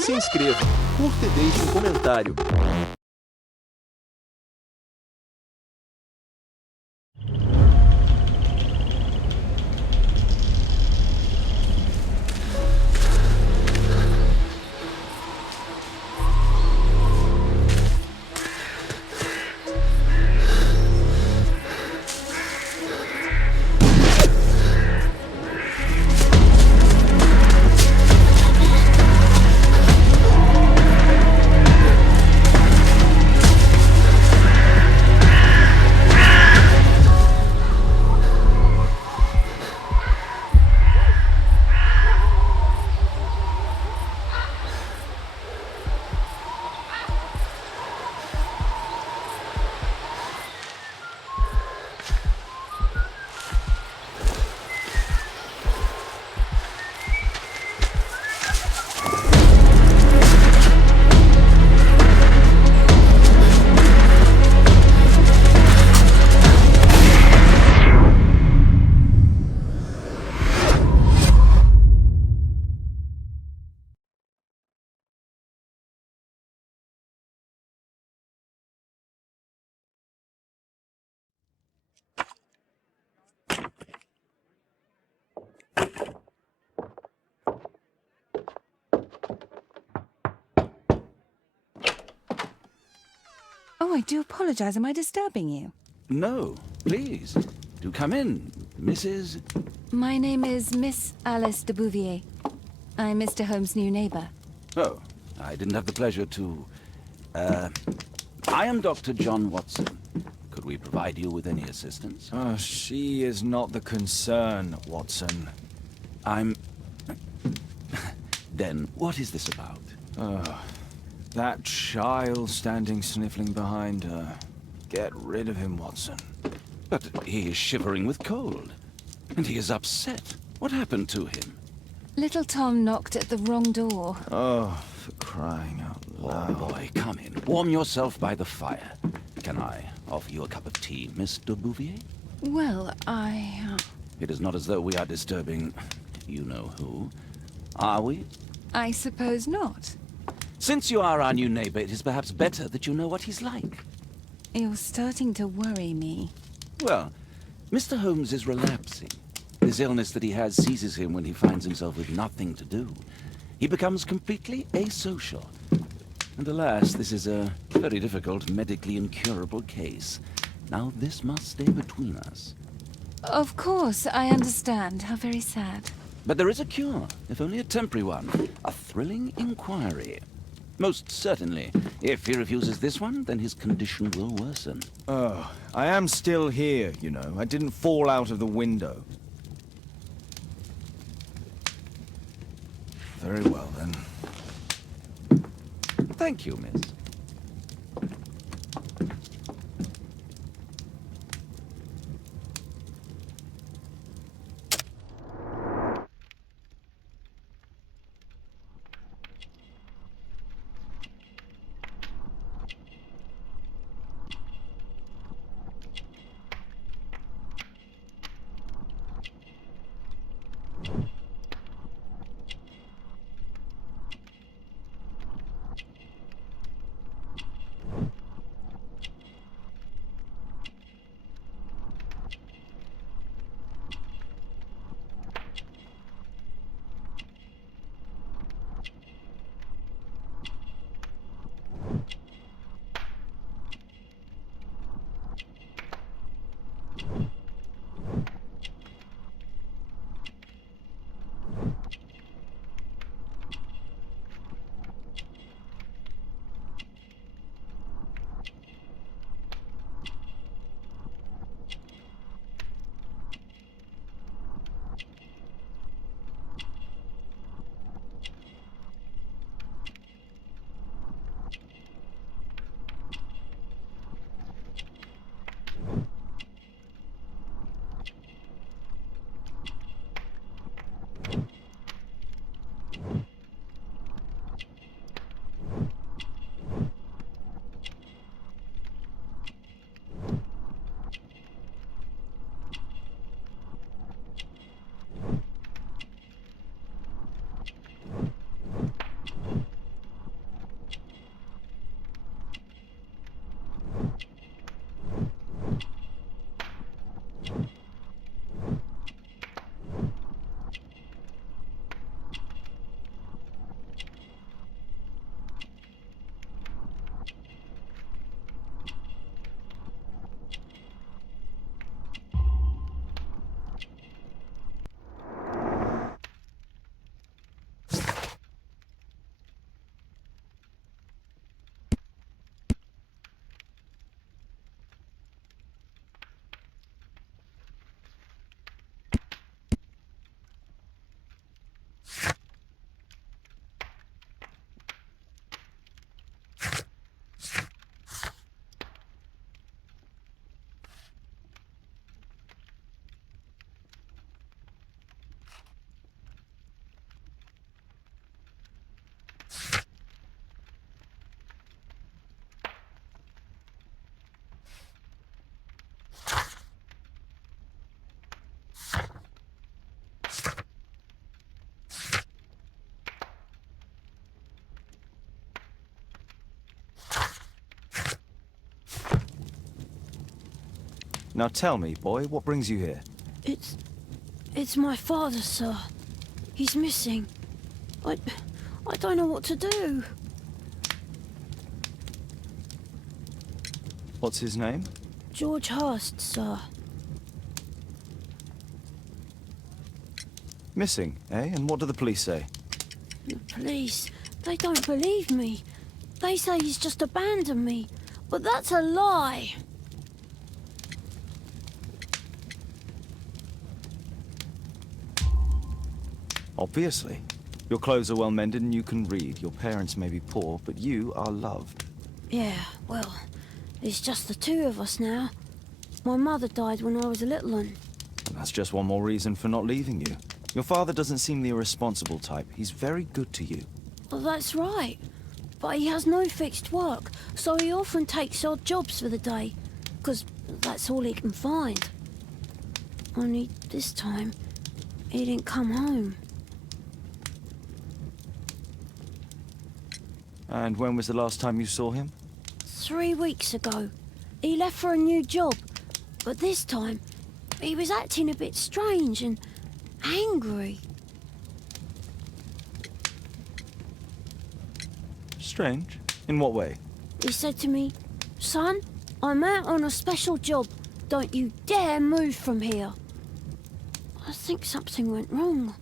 se inscreva, curta e deixe um comentário. Oh, I do apologize. Am I disturbing you? No, please. Do come in, Mrs. My name is Miss Alice de Bouvier. I'm Mr. Holmes' new neighbor. Oh, I didn't have the pleasure to... I am Dr. John Watson. Could we provide you with any assistance? Oh, she is not the concern, Watson. I'm... Then, what is this about? Oh, that child standing sniffling behind her. Get rid of him, Watson. But he is shivering with cold. And he is upset. What happened to him? Little Tom knocked at the wrong door. Oh, for crying out loud. Oh, boy, come in. Warm yourself by the fire. Can I offer you a cup of tea, Miss de Bouvier? Well, It is not as though we are disturbing you-know-who, are we? I suppose not. Since you are our new neighbor, it is perhaps better that you know what he's like. You're starting to worry me. Well, Mr. Holmes is relapsing. This illness that he has seizes him when he finds himself with nothing to do. He becomes completely asocial. And alas, this is a very difficult, medically incurable case. Now this must stay between us. Of course, I understand. How very sad. But there is a cure, if only a temporary one. A thrilling inquiry. Most certainly. If he refuses this one, then his condition will worsen. Oh, I am still here, you know. I didn't fall out of the window. Very well, then. Thank you, miss. Now tell me, boy, what brings you here? It's my father, sir. He's missing. I don't know what to do. What's his name? George Hurst, sir. Missing, eh? And what do the police say? The police, they don't believe me. They say he's just abandoned me. But that's a lie. Obviously. Your clothes are well mended and you can read. Your parents may be poor, but you are loved. Yeah, well, it's just the two of us now. My mother died when I was a little one. And that's just one more reason for not leaving you. Your father doesn't seem the irresponsible type. He's very good to you. Well, that's right. But he has no fixed work, so he often takes odd jobs for the day, 'cause that's all he can find. Only this time, he didn't come home. And when was the last time you saw him? 3 weeks ago. He left for a new job, but this time, he was acting a bit strange and angry. Strange? In what way? He said to me, "Son, I'm out on a special job. Don't you dare move from here." I think something went wrong.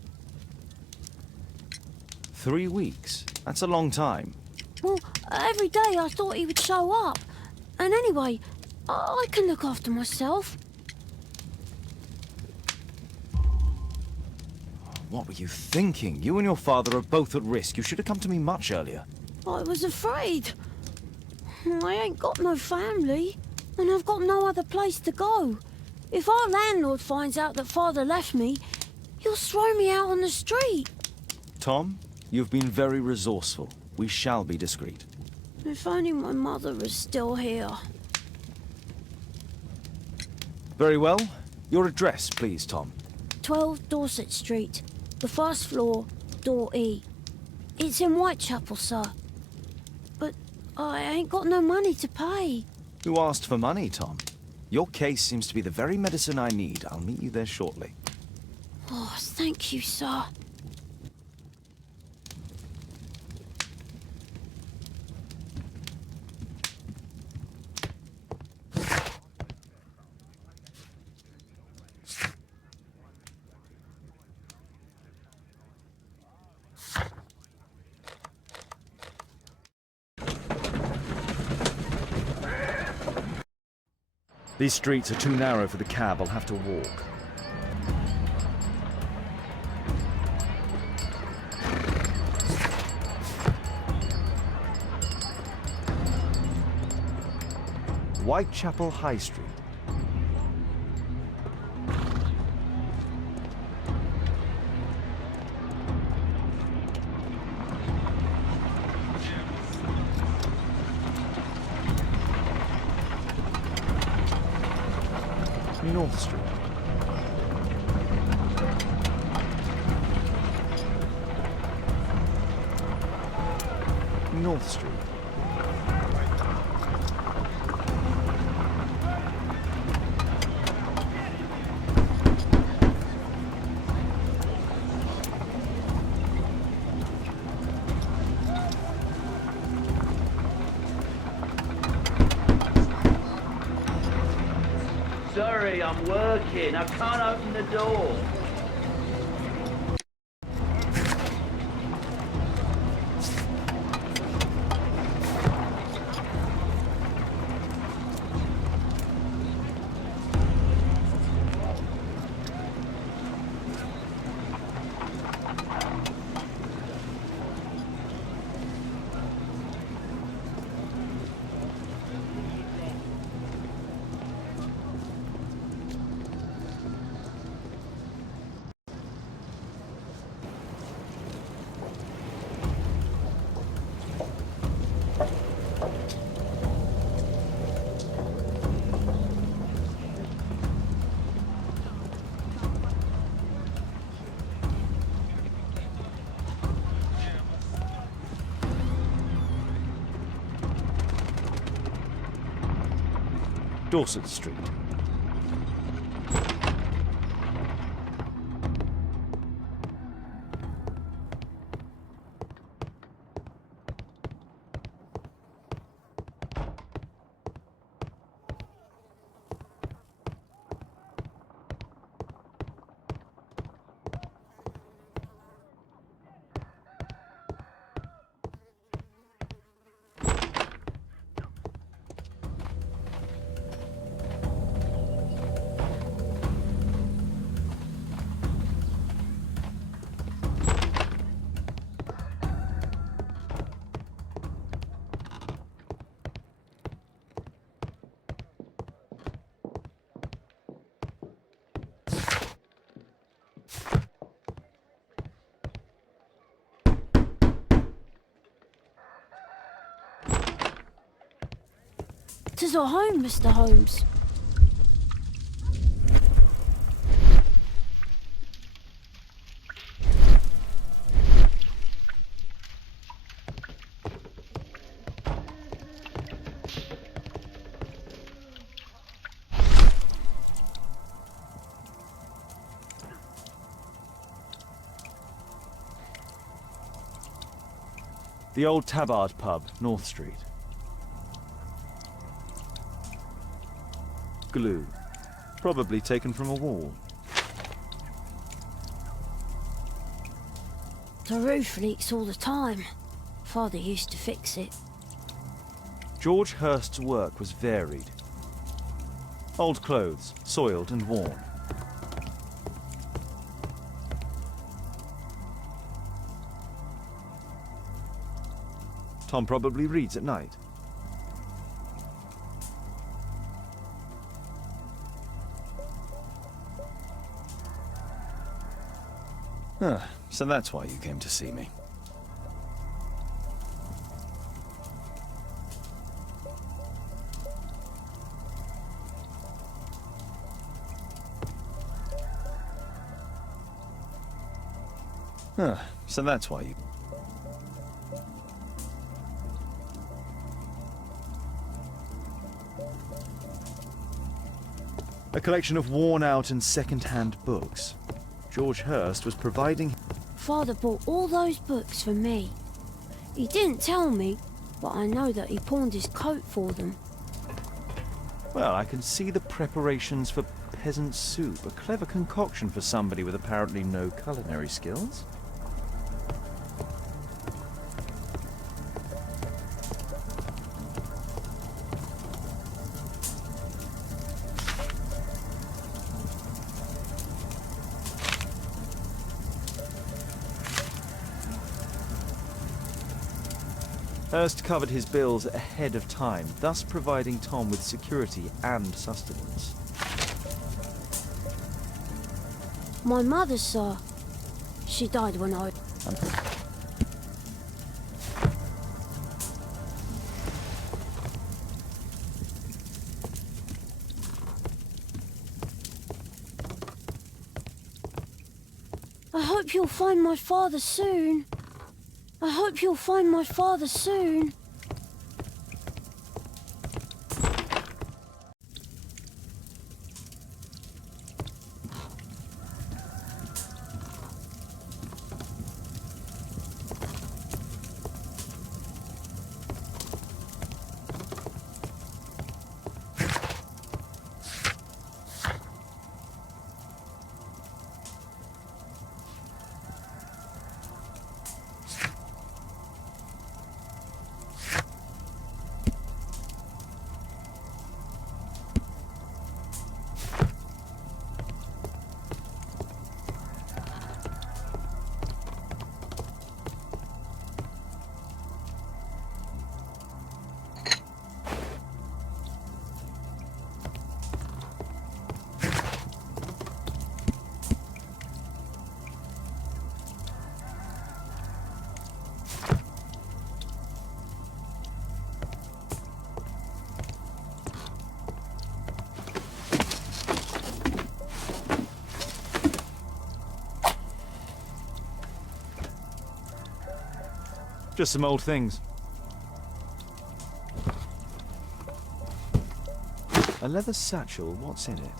3 weeks? That's a long time. Well, every day I thought he would show up. And anyway, I can look after myself. What were you thinking? You and your father are both at risk. You should have come to me much earlier. I was afraid. I ain't got no family, and I've got no other place to go. If our landlord finds out that father left me, he'll throw me out on the street. Tom, you've been very resourceful. We shall be discreet. If only my mother was still here. Very well. Your address, please, Tom. 12 Dorset Street, the first floor, door E. It's in Whitechapel, sir. But I ain't got no money to pay. Who asked for money, Tom? Your case seems to be the very medicine I need. I'll meet you there shortly. Oh, thank you, sir. These streets are too narrow for the cab. I'll have to walk. Whitechapel High Street. North Street. North Street. Sorry, I'm working. I can't open the door. Dorset Street. 'Tis our home, Mr. Holmes. The old Tabard pub, North Street. Glue. Probably taken from a wall. The roof leaks all the time. Father used to fix it. George Hurst's work was varied. Old clothes, soiled and worn. Tom probably reads at night. So that's why you came to see me. So that's why you... A collection of worn-out and second-hand books. George Hurst was providing... Father bought all those books for me. He didn't tell me, but I know that he pawned his coat for them. Well, I can see the preparations for peasant soup. A clever concoction for somebody with apparently no culinary skills. Hurst covered his bills ahead of time, thus providing Tom with security and sustenance. My mother, sir. She died when I... I hope you'll find my father soon. I hope you'll find my father soon. Just some old things. A leather satchel, what's in it?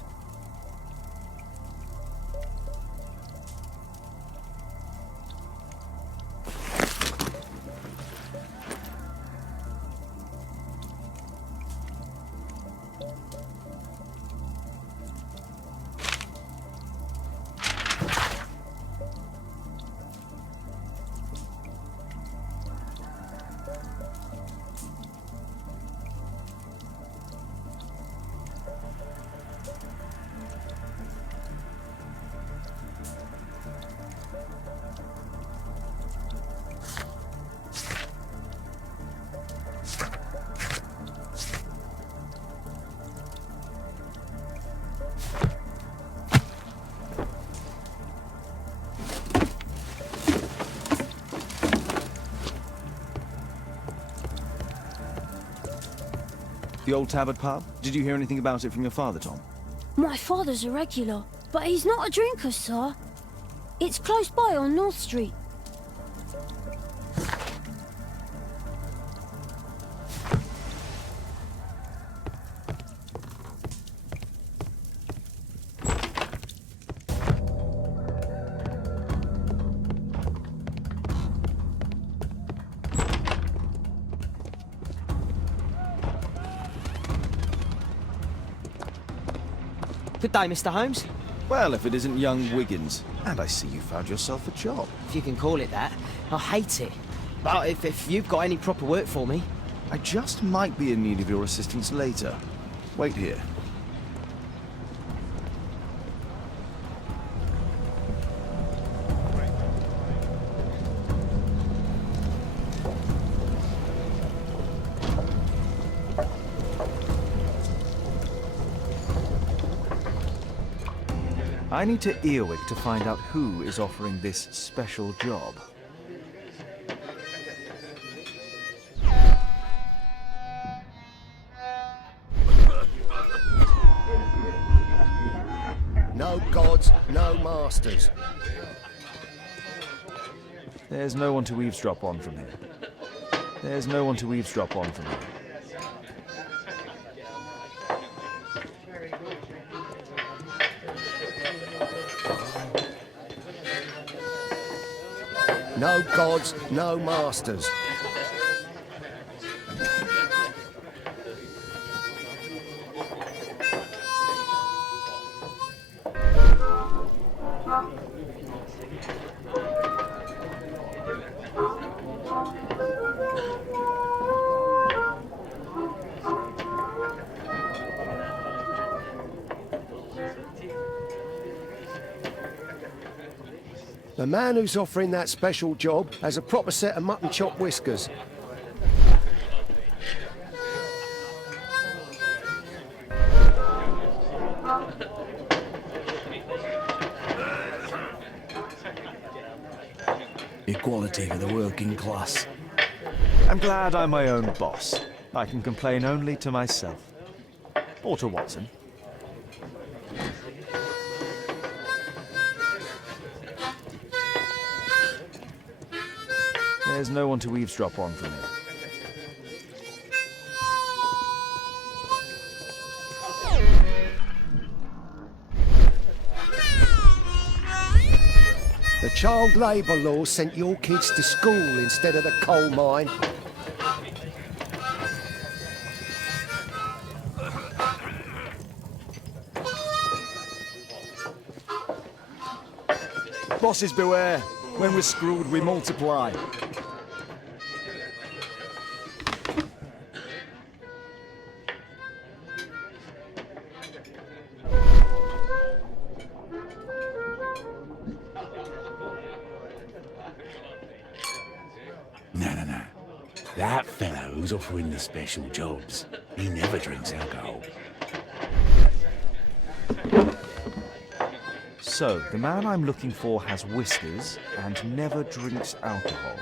The old Tabard pub? Did you hear anything about it from your father, Tom? My father's a regular, but he's not a drinker, sir. It's close by on North Street. Good day, Mr. Holmes. Well, if it isn't young Wiggins. And I see you found yourself a job. If you can call it that. I hate it. But if you've got any proper work for me... I just might be in need of your assistance later. Wait here. I need to Earwig to find out who is offering this special job. No gods, no masters. There's no one to eavesdrop on from here. There's no one to eavesdrop on from here. No gods, no masters. The man who's offering that special job has a proper set of mutton chop whiskers. Equality for the working class. I'm glad I'm my own boss. I can complain only to myself. Or to Watson. There's no one to eavesdrop on from here. The child labour law sent your kids to school instead of the coal mine. Bosses beware. When we're screwed, we multiply. No. That fellow who's offering the special jobs, he never drinks alcohol. So, the man I'm looking for has whiskers and never drinks alcohol.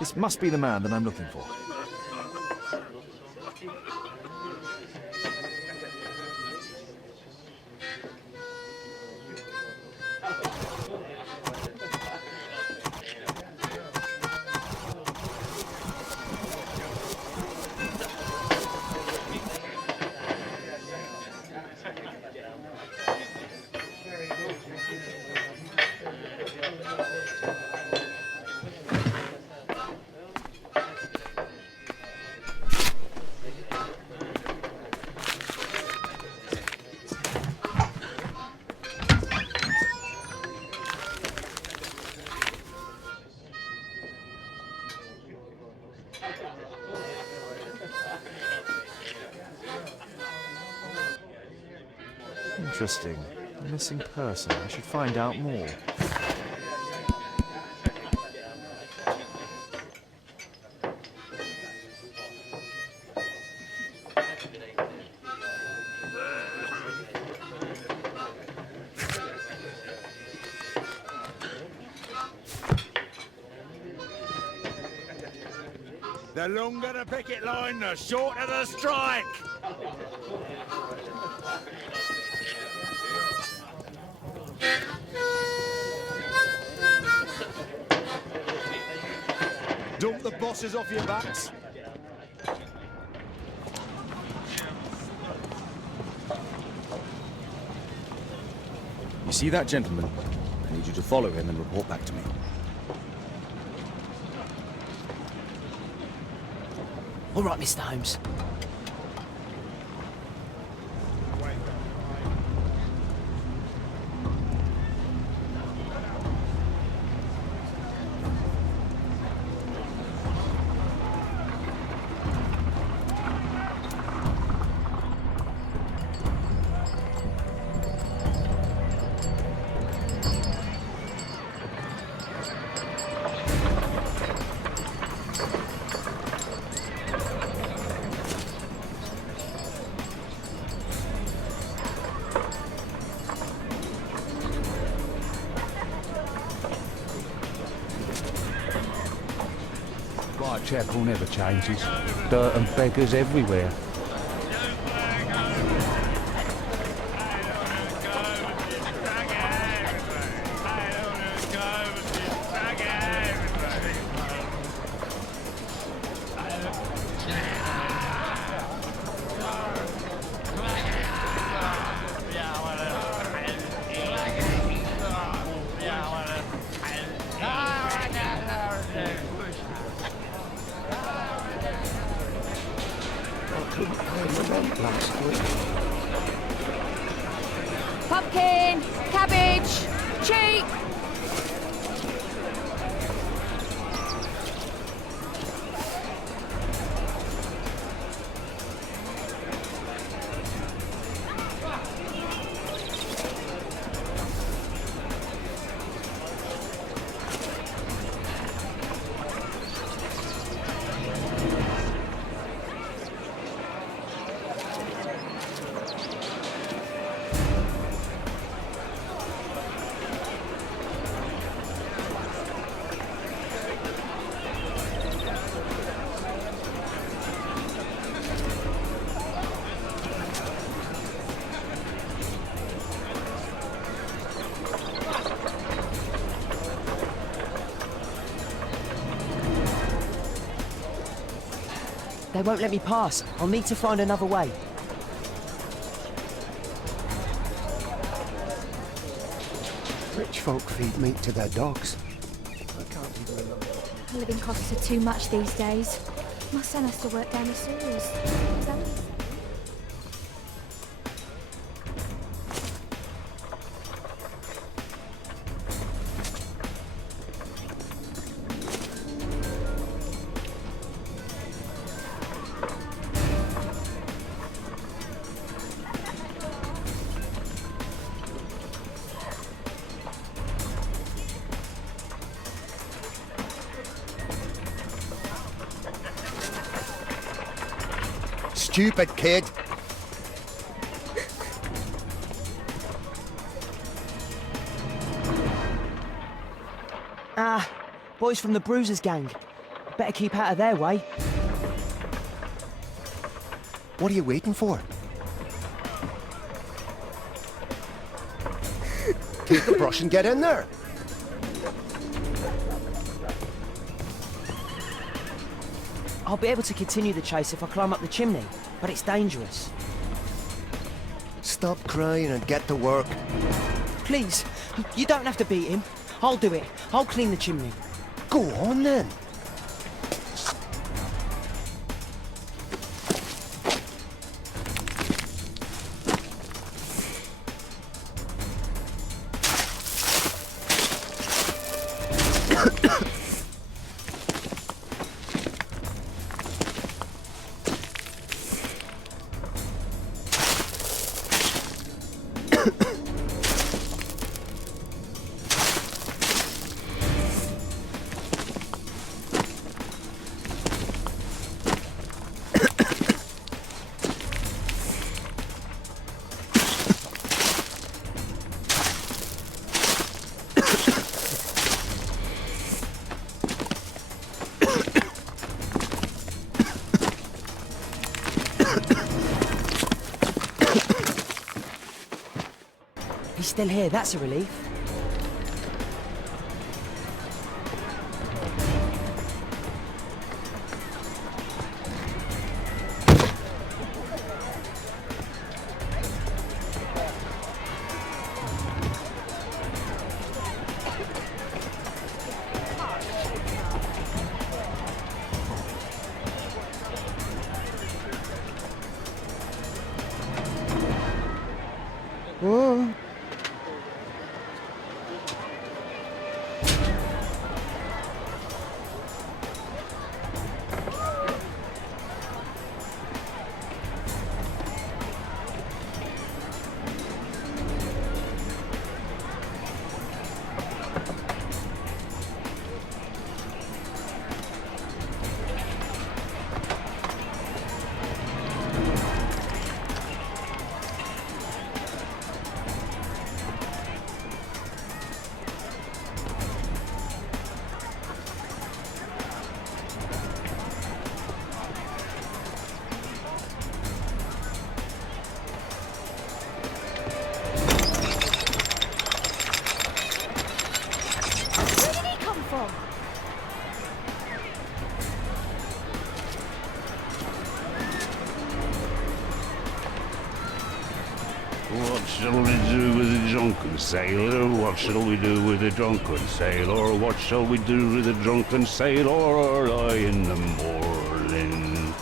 This must be the man that I'm looking for. Interesting. A missing person. I should find out more. The longer the picket line, the shorter the strike. Dump the bosses off your backs. You see that gentleman? I need you to follow him and report back to me. All right, Mr. Holmes. Whitechapel never changes. Dirt and beggars everywhere. Pumpkin! Cabbage! Cheek! They won't let me pass. I'll need to find another way. Rich folk feed meat to their dogs. Living costs are too much these days. My son has to work down the sewers. Stupid kid. Ah, boys from the Bruisers gang. Better keep out of their way. What are you waiting for? Take the brush and get in there. I'll be able to continue the chase if I climb up the chimney, but it's dangerous. Stop crying and get to work. Please, you don't have to beat him. I'll do it. I'll clean the chimney. Go on then. He's still here, that's a relief. What shall we do with the drunken sailor? What shall we do with the drunken sailor? What shall we do with the drunken sailor early in the morning?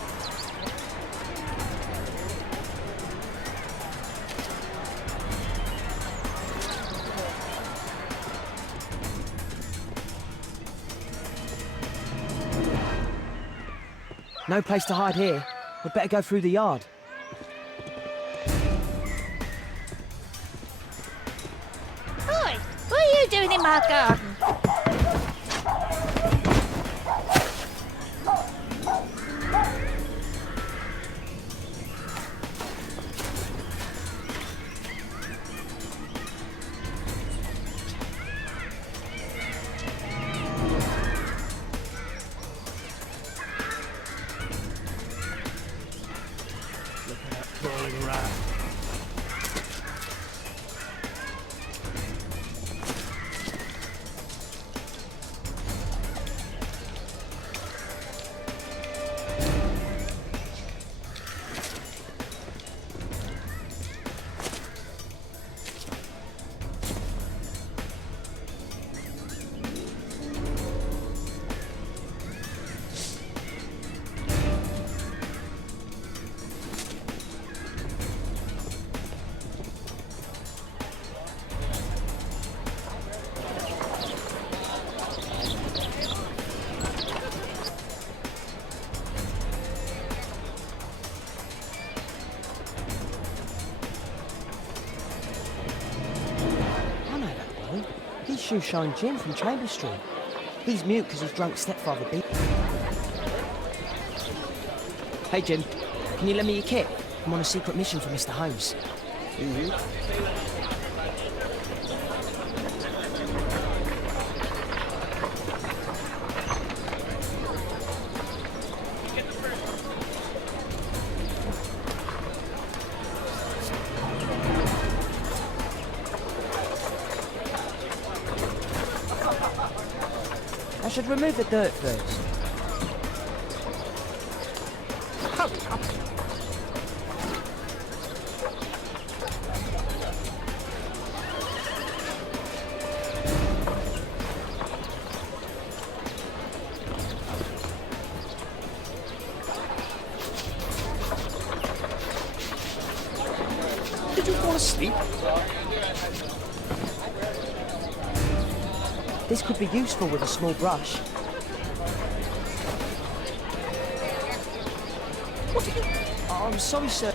No place to hide here. We'd better go through the yard. Oi! What are you doing in my garden? Shoeshine Jim from Chambers Street. He's mute because his drunk stepfather beat him. Hey Jim, can you lend me your kit? I'm on a secret mission for Mr. Holmes. I should remove the dirt first. Did you fall asleep? This could be useful with a small brush. What did you... Oh, I'm sorry, sir.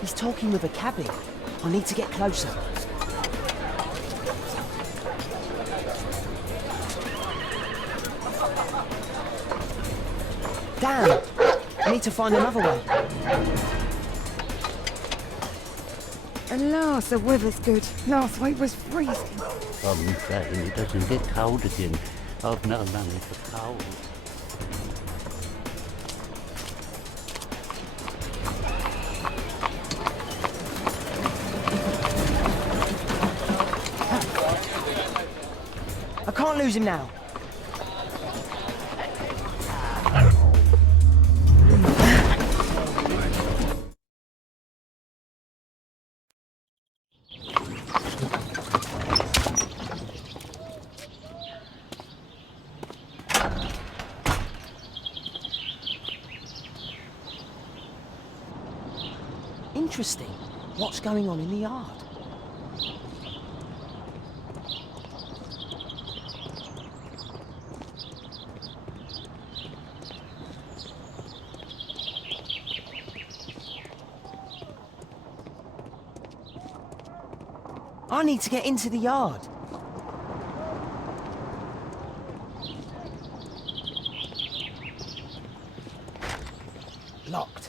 He's talking with a cabby. I need to get closer. Damn! I need to find another way. At last, the weather's good. Last week was freezing. I'm saying it doesn't get cold again. I've no money for cold. I can't lose him now. Interesting. What's going on in the yard? I need to get into the yard. Locked.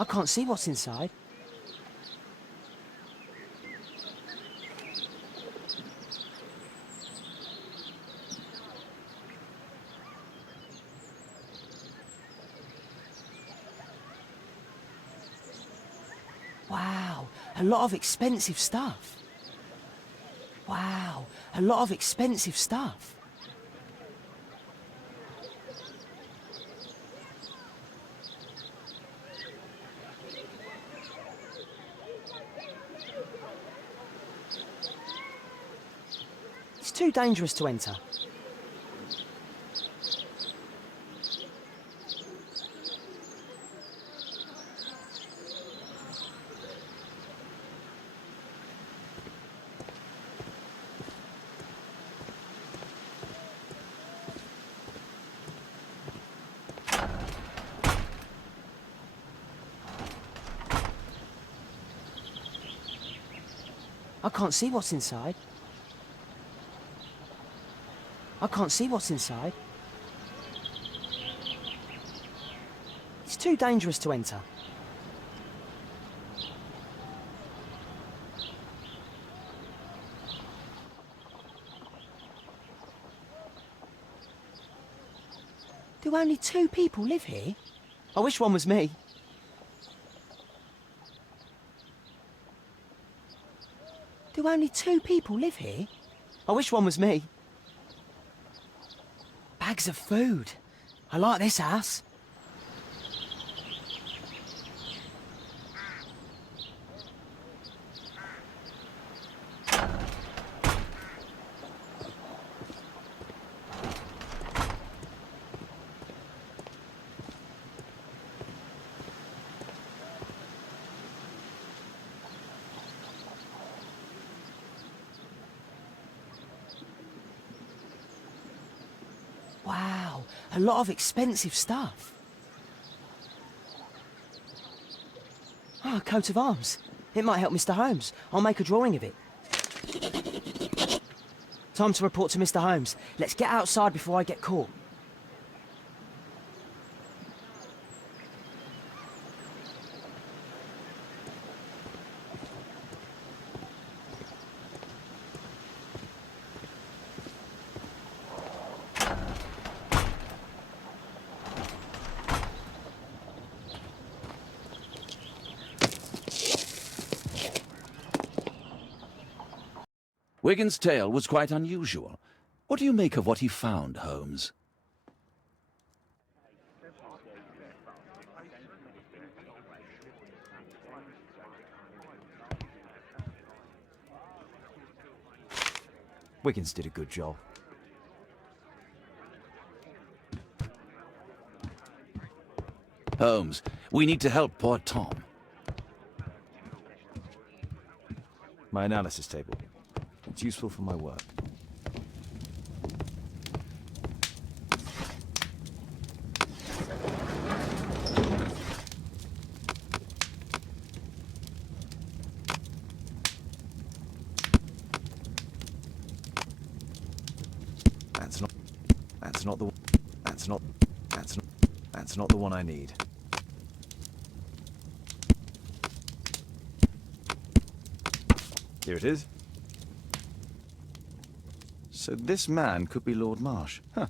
I can't see what's inside. Wow, a lot of expensive stuff. Wow, a lot of expensive stuff. It's too dangerous to enter. I can't see what's inside. I can't see what's inside. It's too dangerous to enter. Do only 2 people live here? I wish one was me. Do only 2 people live here? I wish one was me. Bags of food. I like this house. Wow, a lot of expensive stuff. Ah, a coat of arms. It might help Mr. Holmes. I'll make a drawing of it. Time to report to Mr. Holmes. Let's get outside before I get caught. Wigan's tale was quite unusual. What do you make of what he found, Holmes? Wiggins did a good job. Holmes, we need to help poor Tom. My analysis table. It's useful for my work. That's not the one I need. Here it is. So this man could be Lord Marsh. Huh.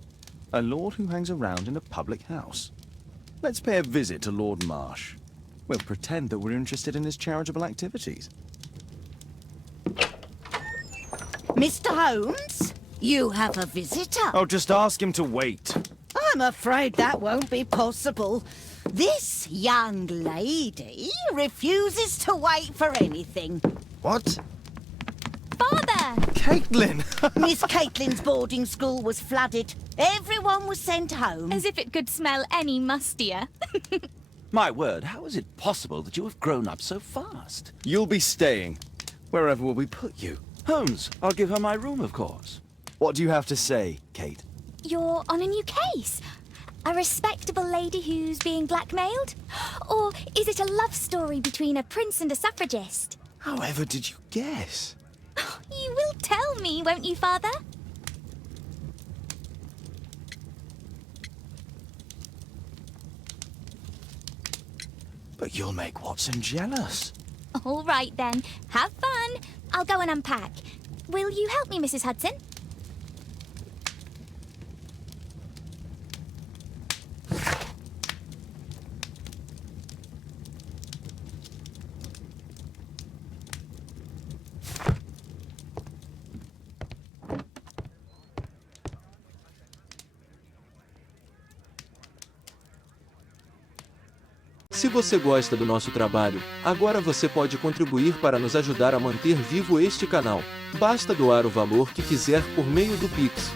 A lord who hangs around in a public house. Let's pay a visit to Lord Marsh. We'll pretend that we're interested in his charitable activities. Mr. Holmes, you have a visitor. Oh, just ask him to wait. I'm afraid that won't be possible. This young lady refuses to wait for anything. What? Father! Katelyn! Miss Katelyn's boarding school was flooded. Everyone was sent home. As if it could smell any mustier. My word, how is it possible that you have grown up so fast? You'll be staying. Wherever will we put you? Holmes, I'll give her my room, of course. What do you have to say, Kate? You're on a new case. A respectable lady who's being blackmailed? Or is it a love story between a prince and a suffragist? However did you guess? You will tell me, won't you, Father? But you'll make Watson jealous. All right, then. Have fun. I'll go and unpack. Will you help me, Mrs. Hudson? Se você gosta do nosso trabalho, agora você pode contribuir para nos ajudar a manter vivo este canal. Basta doar o valor que quiser por meio do Pix.